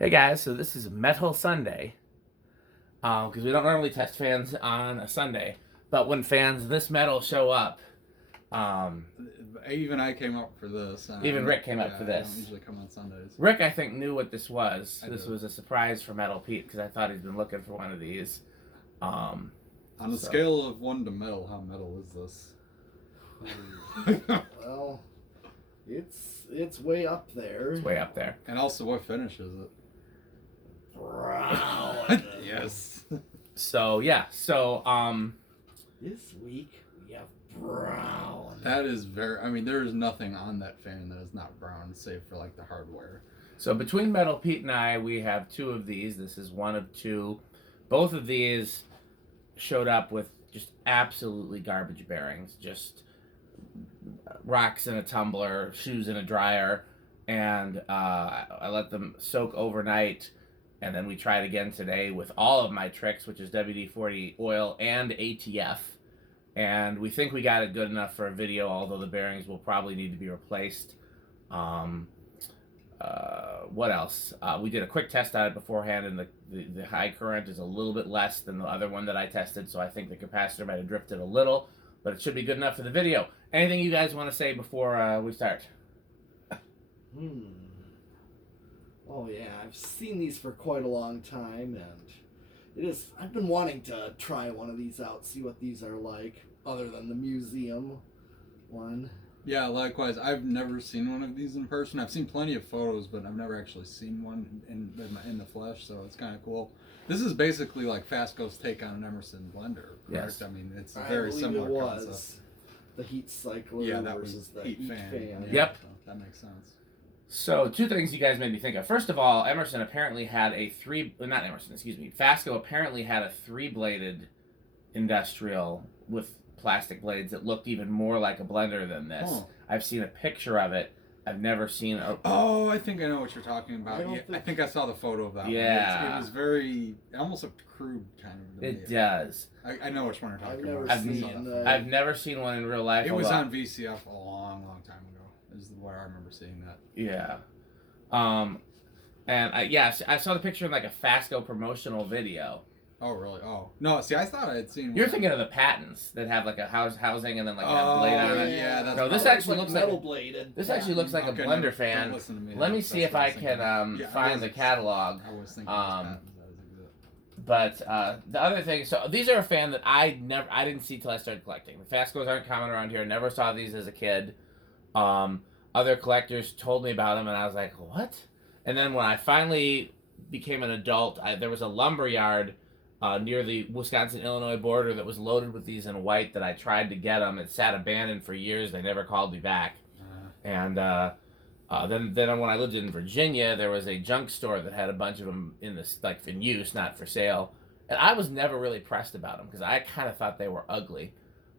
Hey guys, so this is Metal Sunday, because we don't normally test fans on a Sunday, but when fans this metal show up, even I came up for this. Even Rick came up for this. I don't usually come on Sundays. Rick, I think, knew what this was. I This do. was a surprise for Metal Pete, because I thought he'd been looking for one of these. On a scale of 1 to metal, how metal is this? Well, it's way up there. It's way up there. And also, what finish is it? Brown. Yes. So, yeah. So, This week we have brown. That is very. I mean, there is nothing on that fan that is not brown, save for like the hardware. So between Metal Pete and I, we have two of these. This is one of two. Both of these showed up with just absolutely garbage bearings. Just rocks in a tumbler, shoes in a dryer, and I let them soak overnight. And then we tried again today with all of my tricks, which is WD-40 oil and ATF. And we think we got it good enough for a video, although the bearings will probably need to be replaced. What else? We did a quick test on it beforehand, and the high current is a little bit less than the other one that I tested, so I think the capacitor might have drifted a little, but it should be good enough for the video. Anything you guys want to say before we start? Oh yeah, I've seen these for quite a long time, and I've been wanting to try one of these out, see what these are like, other than the museum one. Yeah, likewise. I've never seen one of these in person. I've seen plenty of photos, but I've never actually seen one in the flesh, so it's kind of cool. This is basically like Fasco's take on an Emerson blender, correct? Yes. I mean, it's a I very believe similar it was concept. the heat cycler Yeah, that was versus the heat heat fan. fan. Yeah, Yep. so that makes sense. So, two things you guys made me think of. First of all, Emerson apparently had Fasco apparently had a 3-bladed industrial with plastic blades that looked even more like a blender than this. Oh. I've seen a picture of it. I've never seen a... Oh, I think I know what you're talking about. I think I saw the photo of that one. Yeah. It was very, it almost looked crude kind of. It does. I know which one you're talking I've about. never I've seen I've never seen one in real life. It was although- on VCF a long, long time ago. Is where I remember seeing that. Yeah. And I saw the picture in like a Fasco promotional video. Oh, really? Oh. No, see, I thought I had seen You're one. thinking of the patents that have like a housing and then like a blade on it. Yeah, that's No, this probably- actually looks metal like bladed. this actually looks like Okay, a blender no, fan. don't listen to me. Let me That's see if what I was thinking. can Yeah, find the catalog. I was thinking patents. But the other thing, so these are a fan that I didn't see till I started collecting. The Fascos aren't common around here. Never saw these as a kid. Other collectors told me about them, and I was like, what? And then when I finally became an adult, there was a lumber yard near the Wisconsin-Illinois border that was loaded with these in white that I tried to get them. It sat abandoned for years. They never called me back. And then when I lived in Virginia, there was a junk store that had a bunch of them in use, not for sale. And I was never really pressed about them because I kind of thought they were ugly.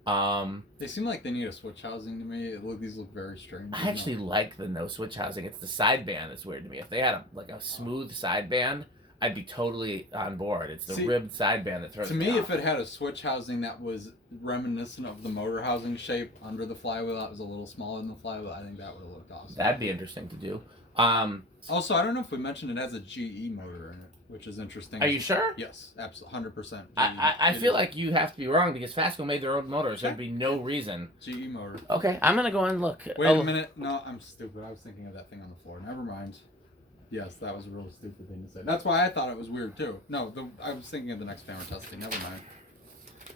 They seem like they need a switch housing to me. These look very strange. I actually like the no switch housing. It's the sideband that's weird to me. If they had a smooth sideband, I'd be totally on board. It's the ribbed sideband that throws to me me, off. if it had a switch housing that was reminiscent of the motor housing shape under the flywheel, that was a little smaller than the flywheel, I think that would have looked awesome. That'd be interesting to do. Also, I don't know if we mentioned it has a GE motor in it, which is interesting. Are you sure? Yes, absolutely, 100%. I feel like you have to be wrong because Fasco made their own motors. There'd be no reason. GE motor. Okay, I'm gonna go and look. Wait a minute. No, I'm stupid. I was thinking of that thing on the floor. Never mind. Yes, that was a really stupid thing to say. That's why I thought it was weird too. No, I was thinking of the next fan we're testing. Never mind.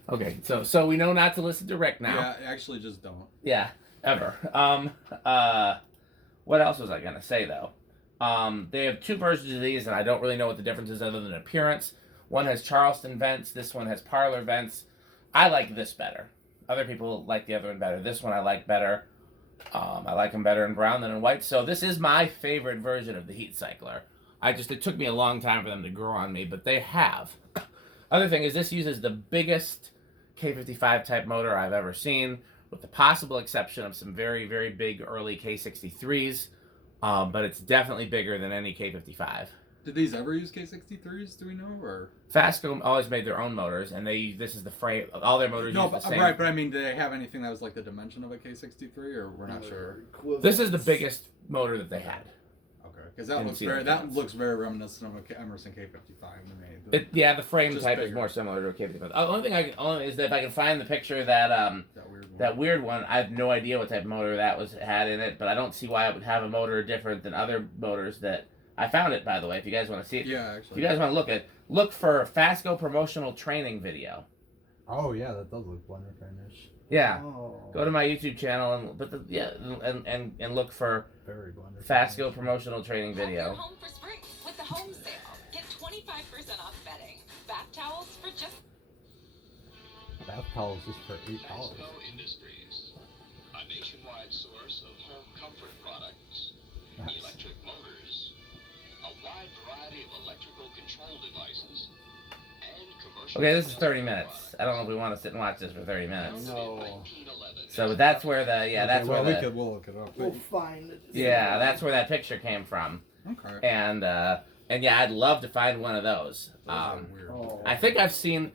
Okay, so we know not to listen to Rick now. Yeah, actually, just don't. Yeah, ever. What else was I gonna say though? They have two versions of these, and I don't really know what the difference is other than appearance. One has Charleston vents. This one has parlor vents. I like this better. Other people like the other one better. This one I like better. I like them better in brown than in white. So this is my favorite version of the heat cycler. It took me a long time for them to grow on me, but they have. Other thing is this uses the biggest K55 type motor I've ever seen, with the possible exception of some very, very big early K63s. But it's definitely bigger than any K55. Did these ever use K63s? Do we know, or Fasco always made their own motors, and this is the frame. All their motors use the same. Right, but I mean, do they have anything that was like the dimension of a K63, or we're not sure? This is the biggest motor that they had. Okay. because that looks very reminiscent of a Emerson K52 to me. The frame Just type bigger. is more similar to a K52. The only thing is that if I can find the picture of that weird one, I have no idea what type of motor that had in it, but I don't see why it would have a motor different than other motors that I found it, by the way, if you guys want to see it. Yeah, actually. If you guys want to look for Fasco promotional training video. Oh yeah, that does look blender finish. Yeah. Oh. Go to my YouTube channel and look for Very blender Fasco promotional training Have your video. home for spring with the home sale. Get 25% off bedding. Bath towels for just Bath towels just for $8. Fasco Industries, a nationwide source of home comfort products, electric motors, a wide variety of electrical control devices, and commercial. Okay, this is 30 minutes. I don't know if we want to sit and watch this for 30 minutes. No. So that's where We'll look it up. We'll find it. Yeah, that's where that picture came from. Okay. And yeah, I'd love to find one of those. Weird. Oh. I think I've seen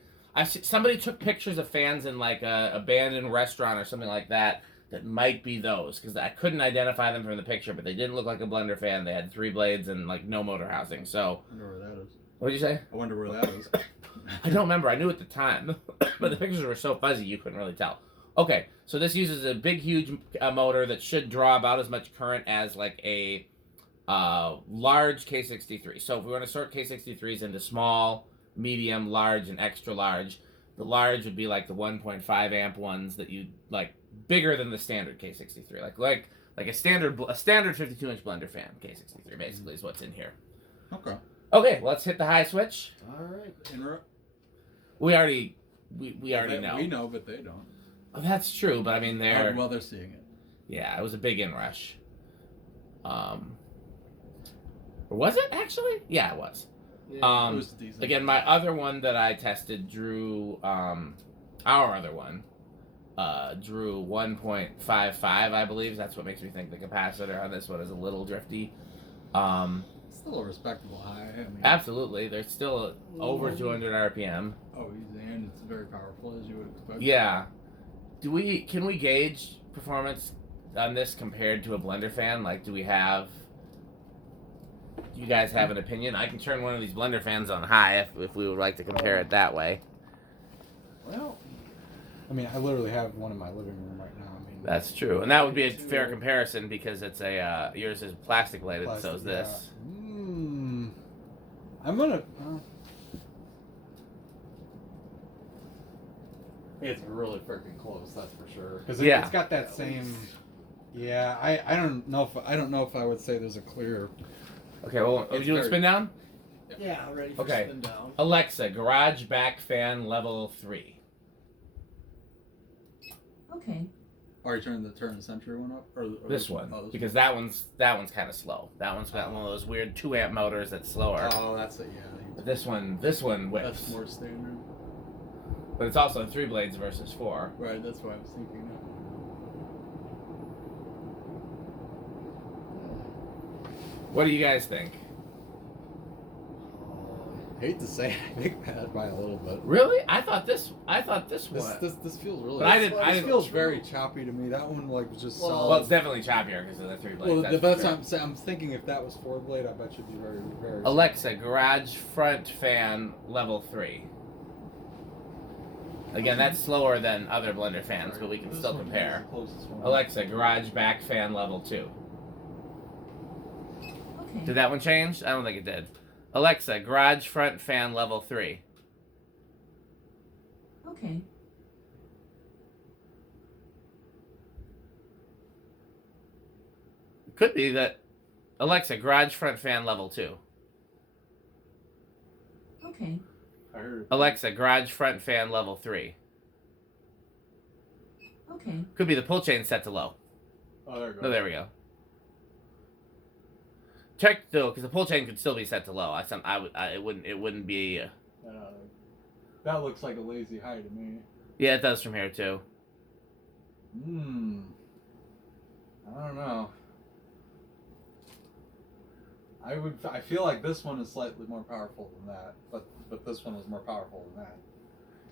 somebody took pictures of fans in like a abandoned restaurant or something like that might be those, because I couldn't identify them from the picture, but they didn't look like a blender fan. They had 3 blades and like no motor housing. So I wonder where that is. what'd you say? I wonder where that is. I don't remember. I knew at the time, but the pictures were so fuzzy you couldn't really tell. Okay, so this uses a big, huge motor that should draw about as much current as like a large K63. So if we want to sort K63s into small, medium, large, and extra large, the large would be like the 1.5 amp ones that you like, bigger than the standard K63, like a standard 52-inch blender fan K63 basically is what's in here. Okay. Okay, let's hit the high switch. All right. We already know. We know, but they don't. Oh, that's true, but I mean they're They're seeing it. yeah, it was a big inrush. Or was it actually? Yeah, it was. Yeah. It was decent. Again, my other one that I tested drew our other one drew 1.55, I believe. That's what makes me think the capacitor on this one is a little drifty. Still a respectable high. I mean, Absolutely, they're still over 200 RPM. oh, and it's very powerful as you would expect. Yeah. Can we gauge performance on this compared to a blender fan? Like, do you guys have an opinion? I can turn one of these blender fans on high if we would like to compare it that way. Well, I mean, I literally have one in my living room right now. I mean, That's true, and that would be a fair comparison because it's a yours is plastic bladed, so is this. Yeah. I'm gonna. It's really freaking close, that's for sure. Because it's got that same. Yeah, I don't know if I would say there's a clear. Okay, well, are you doing spin down? Yeah, ready for Okay. spin down. Alexa, garage back fan level 3. Okay. Are you turning the Century one up, or This one, Oh, this because that one's kind of slow. That one's got one of those weird 2 amp motors that's slower. Oh, that's it. Yeah. But this one whips. That's more standard. But it's also 3 blades versus 4. Right. That's what I was thinking. What do you guys think? Hate to say, I think that by a little bit. Really? I thought this one. This feels really. But I This didn't feels very choppy to me. That one was just solid. Well, it's definitely choppier because of the 3 blades. Well, that's that's for what sure. I'm saying. I'm thinking if that was 4 blade, I bet you'd be very, very. Alexa, garage front fan level 3. Again, that's slower than other blender fans, but we can still compare. Alexa, garage back fan level 2. Okay. Did that one change? I don't think it did. Alexa, garage front fan level 3. Okay. It could be that. Alexa, garage front fan level 2. Okay. I heard. Alexa, garage front fan level 3. Okay. Could be the pull chain set to low. Oh, there you go. No, there we go. Check though, because the pull chain could still be set to low. It wouldn't be. That looks like a lazy high to me. Yeah, it does from here too. I don't know. I feel like this one is slightly more powerful than that, but this one was more powerful than that.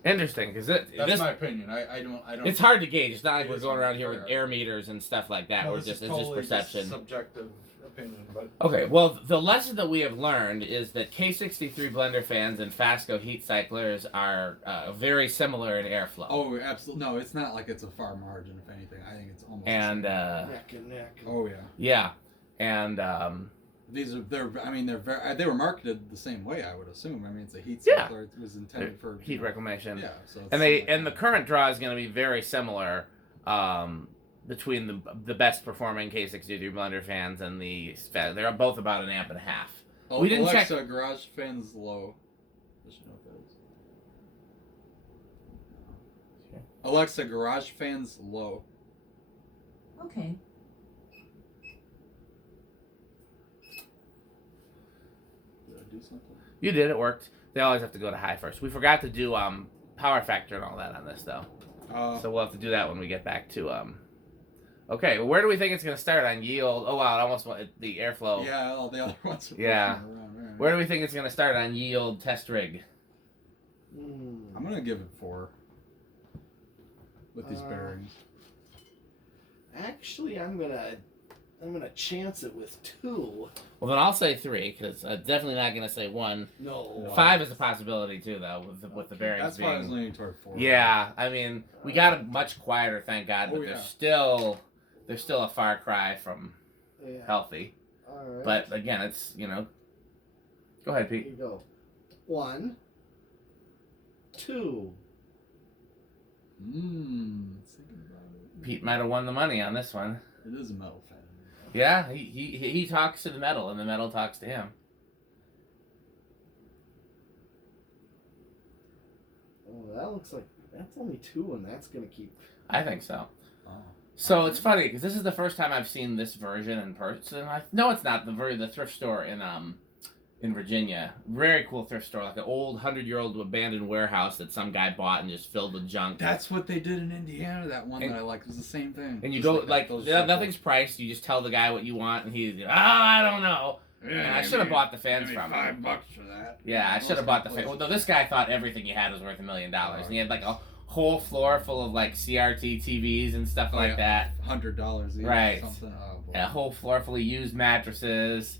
Interesting, because That's my opinion. I don't. It's hard to gauge. It's not like It we're is going hard around to here figure with out. air meters and stuff like that. No, It's just totally perception. subjective opinion. opinion, but Okay, well, the lesson that we have learned is that K63 blender fans and Fasco heat cyclers are very similar in airflow. oh, absolutely no, it's not like it's a far margin. If anything, I think it's almost And the same. Neck and neck. Oh yeah, yeah, and these are they were marketed the same way. I would assume. I mean, it's a heat Yeah. cycler. It was intended for heat reclamation. Yeah, so it's And the current draw is going to be very similar between the best performing K63 blender fans and the they're both about 1.5 amps. Oh, We didn't Alexa, check. garage fans low. Just know what that is. Okay. Alexa, garage fans low. Okay. Did I do something? You did, it worked. They always have to go to high first. We forgot to do power factor and all that on this though. So we'll have to do that when we get back to Okay, well, where do we think it's going to start on yield? Oh wow, it almost went the airflow. Yeah, all the other ones. Are Yeah. around, right. Where do we think it's going to start on yield test rig? I'm gonna give it 4 with these bearings. Actually, I'm gonna chance it with 2. Well, then I'll say 3 because definitely not going to say 1. No. 5 is a possibility too, though, with the bearings That's why I was being. leaning toward 4. Yeah, I mean, we got it much quieter, thank God, but Oh, yeah. there's still a far cry from Yeah. healthy. All right. But again, it's Go ahead, Here Pete. you go. 1, 2. Thinking about it. Pete might have won the money on this one. It is a metal fan. Yeah, he talks to the metal, and the metal talks to him. Oh, that looks like that's only 2, and that's gonna keep. I think so. Oh. So it's funny because this is the first time I've seen this version in person. No, it's not the thrift store in Virginia. Very cool thrift store, like an old 100-year-old abandoned warehouse that some guy bought and just filled with junk. That's what they did in Indiana. That one And- that I liked was the same thing. And you Just go that, like those nothing's priced. You just tell the guy what you want, and he's I don't know. Yeah, I should have bought the fans from him. $5 for that. Yeah, I should have bought the fan. Well, no, this guy thought everything he had was worth $1 million, and he had like a whole floor full of like CRT TVs and stuff like that. $100 each. Right. Or something. Oh, boy. A whole floor full of used mattresses.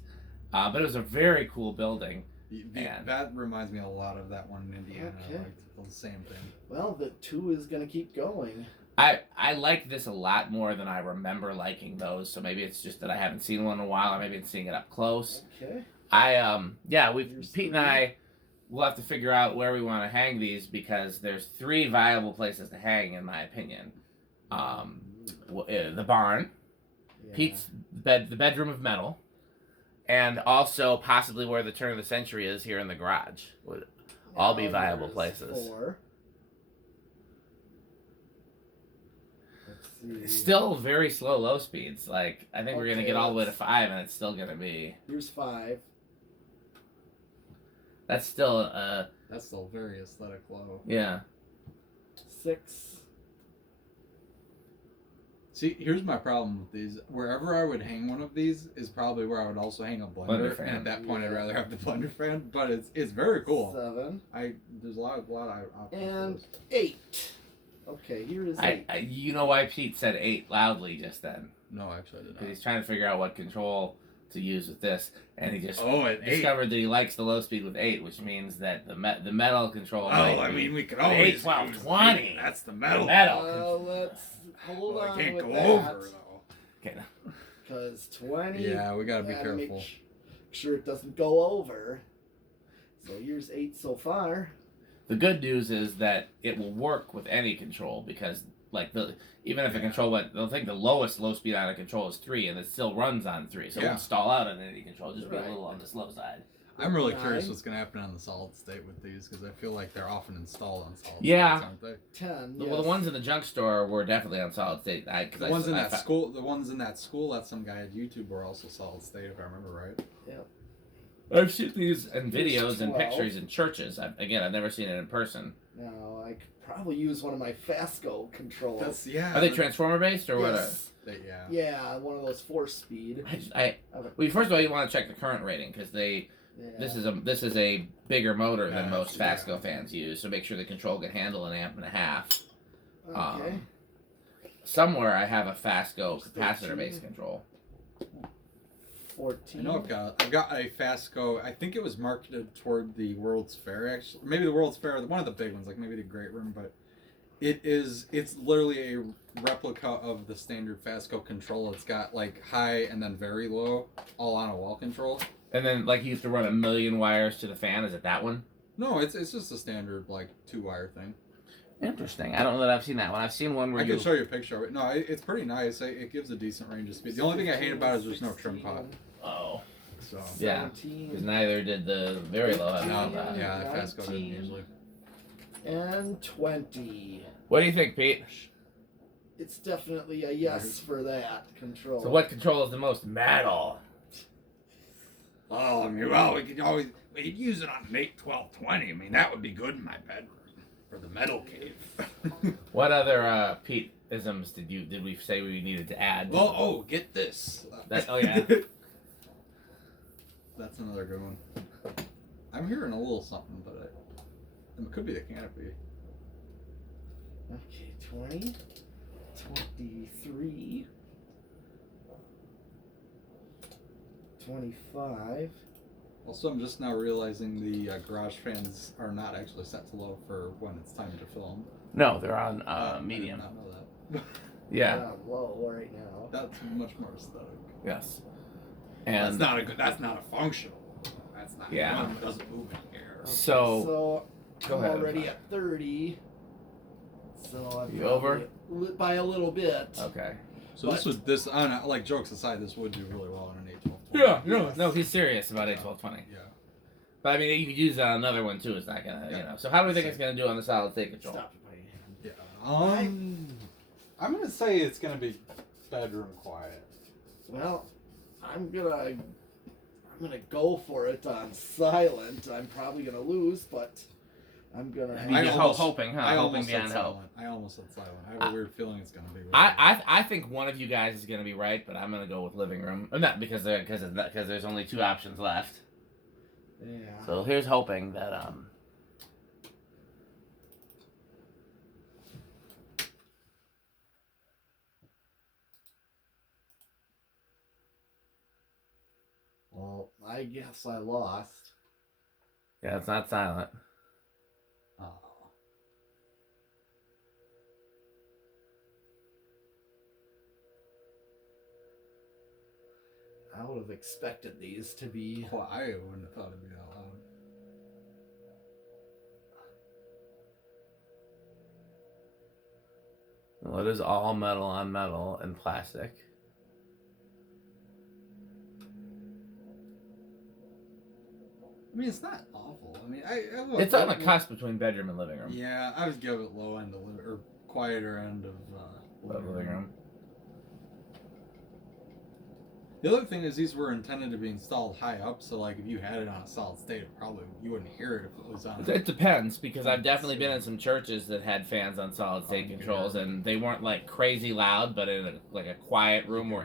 But it was a very cool building. And- That reminds me a lot of that one in Indiana. Okay. I liked the same thing. Well, the 2 is gonna keep going. I like this a lot more than I remember liking those. So maybe it's just that I haven't seen one in a while, or maybe it's seeing it up close. Okay. Pete and I will have to figure out where we want to hang these because there's 3 viable places to hang, in my opinion. The barn, Yeah. Pete's the bedroom of metal, and also possibly where the turn of the century is here in the garage. Would all be Now viable there's places. 4. Let's see. Still very slow low speeds. Like I think we're gonna Okay, get all the way to let's- 5, and it's still gonna be. Here's 5. That's still That's still very aesthetic low. yeah. 6. See, here's my problem with these. Wherever I would hang one of these is probably where I would also hang a blender. Blender fan. And at that point, I'd Yeah. rather have the blender fan. But it's very cool. 7. There's a lot of options. And for this. 8. Okay, here is 8. You know why Pete said 8 loudly just then? No, actually, I did Because not. he's trying to figure out what control to use with this, and he just Oh, at 8. discovered that he likes the low speed with 8, which means that the metal control. Oh, might I be mean, we could 8, always 12, use 20. 8. That's the metal. Metal. Let's hold Well, on I can't with go that. over though. Okay. Because 20. Yeah, we gotta be gotta make careful. sure it doesn't go over. So here's 8 so far. The good news is that it will work with any control because, like, even if the control went, they'll think the lowest low speed on a control is 3, and it still runs on 3, so it Yeah. won't stall out on any control. Just be a Right. little on the slow side. I'm really 9. curious what's gonna happen on the solid state with these because I feel like they're often installed on solid Yeah. states, aren't they? 10. Well, yes. the ones in the junk store were definitely on solid state. The ones in that school that some guy at YouTube were also solid state, if I remember right. I've seen these in Here's videos and 12. pictures in churches. I've never seen it in person. Now, I could probably use one of my Fasco controls. Are they transformer based or what? Yes. Yeah. Yeah, one of those 4-speed. Well, first of all, you want to check the current rating because Yeah. this is a bigger motor than Yeah, most yeah. Fasco fans use. So make sure the control can handle 1.5 amps. Okay. Somewhere I have a Fasco capacitor based control. 14. I know I've got a Fasco. I think it was marketed toward the World's Fair, actually. Maybe the World's Fair, one of the big ones, like maybe the Great Room, but it's literally a replica of the standard Fasco control. It's got like high and then very low, all on a wall control. And then like you used to run 1,000,000 wires to the fan. Is it that one? No, it's just a standard like 2-wire thing. Interesting. I don't know that I've seen that one. I've seen one where I can show you a picture of it. No, it's pretty nice. It gives a decent range of speed. The only thing I hate about it is there's no trim pot. Oh. So Yeah. 17, Because neither did the very low have none of that. yeah, the Fasco didn't usually. and 20. What do you think, Pete? It's definitely a yes for that control. So what controls the most metal? Oh, I mean, well, we could use it on an 8-12-20. I mean, that would be good in my bedroom for the metal cave. What other Pete isms did we say we needed to add? Well, get this. Oh yeah. That's another good one. I'm hearing a little something, but it could be the canopy. Okay, 20, 23, 25. Also, I'm just now realizing the garage fans are not actually set to low for when it's time to film. No, they're on I medium. did not know that. Yeah. Down low right now. That's much more aesthetic. Yes. That's And not a good. That's not a functional. That's not. Yeah. One that doesn't move in here. so So go I'm ahead. already at 30. So I'm You over? probably by a little bit. okay. So like jokes aside, this would do really well on an 8-12. Yeah. No, he's serious about 8-12-20. Yeah. But I mean, you could use another one too. It's not gonna, you know. So how do we think it's gonna do on the solid state control? Stop it by hand. Yeah. I'm gonna say it's gonna be bedroom quiet. Well, I'm gonna go for it on silent. I'm probably gonna lose, but I'm gonna. You're just almost- hoping, huh? I Hoping almost said beyond hope. silent. I almost said silent. I have a weird feeling it's gonna be. Really I think one of you guys is gonna be right, but I'm gonna go with living room. Or not because there's only 2 options left. Yeah. So here's hoping that Well, I guess I lost. yeah, it's not silent. Oh. I would have expected these to be. Well, I wouldn't have thought it'd be that loud. Well, it is all metal on metal and plastic. I mean, it's not awful. I mean, It's on the cusp between bedroom and living room. Yeah, I would give it low end of or quieter end of Living room. The other thing is these were intended to be installed high up, so like if you had it on a solid state, you wouldn't hear it if it was on. It depends, because I've definitely been in some churches that had fans on solid state controls, and they weren't like crazy loud, but in a quiet room where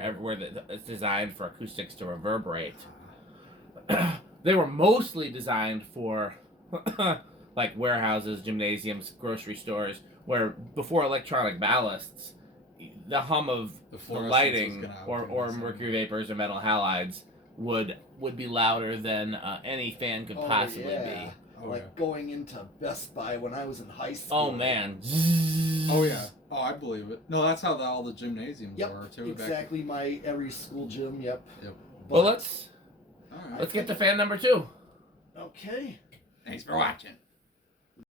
it's designed for acoustics to reverberate. They were mostly designed for like warehouses, gymnasiums, grocery stores, where before electronic ballasts, the hum of the fluorescence lighting was gonna or outdo mercury vapors or metal halides would be louder than any fan could possibly be. Oh, Like yeah. going into Best Buy when I was in high school. Oh man. Oh yeah. Oh, I believe it. No, that's how all the gymnasiums Yep, were too. exactly. My every school gym. Yep. Yep. Well, let's All right. get to fan number 2. Okay. Thanks for watching.